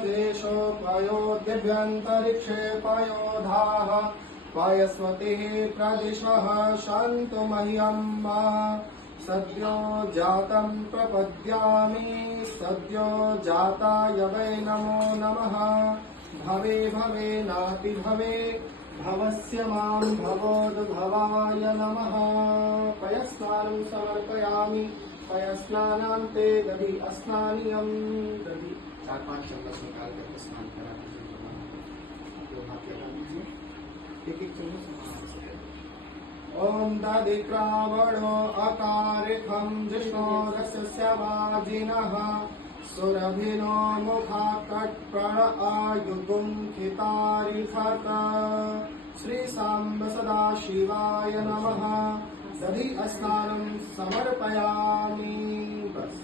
प्रदेशोपयो दिव्यन्तरिक्षे पयोधाः वायस्वतिः प्रदिशः शान्तु मह्यम् सद्यो जातं प्रपद्यामि सद्यो जाताय वै नमो नमः भवे भवे नाति भवे भवस्य मां भवोद्भवाय नमः पयस्नानं समर्पयामि पयस्नानान्ते दधि अस्नानियं दधि 4-5 चम्मच निकाल कर स्नान करा दीजिए एक चम्मच। ओम दधिक्रावणो अकारिखं जिष्णोरस्य वाजिनः सुरभिनो मुखाकट प्रण आयुगुं खितारिखत श्री सांब सदा शिवाय नमः दधि स्नानं समर्पयामि। बस